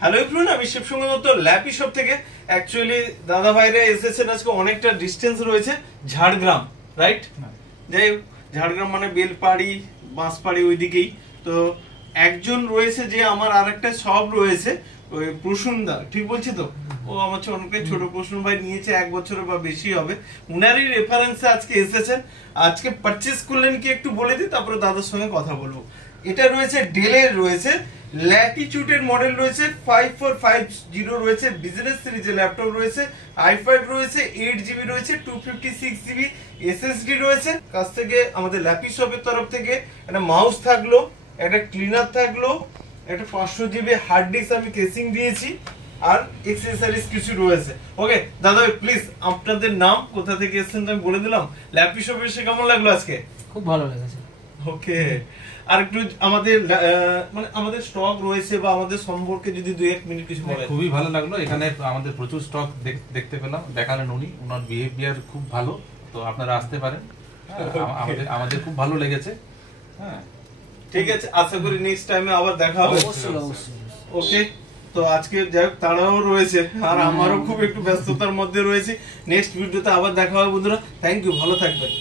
Hello everyone, আমি শিবসঙ্গ Dutta lappy shop থেকে। Actually দাদা ভাইরা এসেছেন আজকে, অনেকটা ডিস্টেন্স রয়েছে ঝাড়গ্রাম, রাইট? যাই হোক, ঝাড়গ্রাম মানে বেলপাড়ি বাঁশপাড়ি ওইদিকেই। তো একজন রয়েছে যে আমার আরেকটা শপ রয়েছে, ওই প্রসূনদা, ঠিক বলছি তো? ও আমার অনেকটাই ছোট, প্রসূন ভাই নিয়েছে 1 বছরের বা বেশি হবে। উনারই রেফারেন্সে আজকে এসেছেন। আজকে পারচেজ করলেন কি একটু বলে দিই, তারপরে দাদার সঙ্গে কথা বলবো। এটা রয়েছে ডেলের, রয়েছে ল্যাটিটিউডের মডেল রয়েছে, 5450 রয়েছে, বিজনেস সিরিজের ল্যাপটপ রয়েছে, i5 রয়েছে, 8GB রয়েছে, 256GB SSD রয়েছে। কাছ থেকে আমাদের ল্যাপি শপের তরফ থেকে একটা মাউস থাকলো, একটা ক্লিনার থাকলো, একটা 500GB হার্ড ডিস্ক আমি কেসিং দিয়েছি, আর এক্সেসরিজ কিছু রয়েছে। ওকে দাদা প্লিজ আপনাদের নাম, কোথা থেকে এসেছেন আমি বলে দিলাম। ল্যাপি শপে এসে কেমন লাগলো আজকে? খুব ভালো লেগেছে। ওকে, আর একটু আমাদের মানে আমাদের স্টক রয়েছে বা আমাদের সম্পর্কে যদি 2-1 মিনিট কিছু বলেন। খুবই ভালো লাগলো, এখানে আমাদের প্রচুর স্টক দেখতে পেলাম, দেখালেন উনি, ওনার বিহেভিয়ার খুব ভালো, তো আপনারা আসতে পারেন। আমাদের খুব ভালো লেগেছে। হ্যাঁ ঠিক আছে, আশা করি নেক্সট টাইমে আবার দেখা হবে। ওকে, তো আজকে যাই হোক তাড়াও রয়েছে, আর আমারও খুব একটু ব্যস্ততার মধ্যে রয়েছে। নেক্সট ভিডিওতে আবার দেখা হবে বন্ধুরা। থ্যাংক ইউ, ভালো থাকবেন।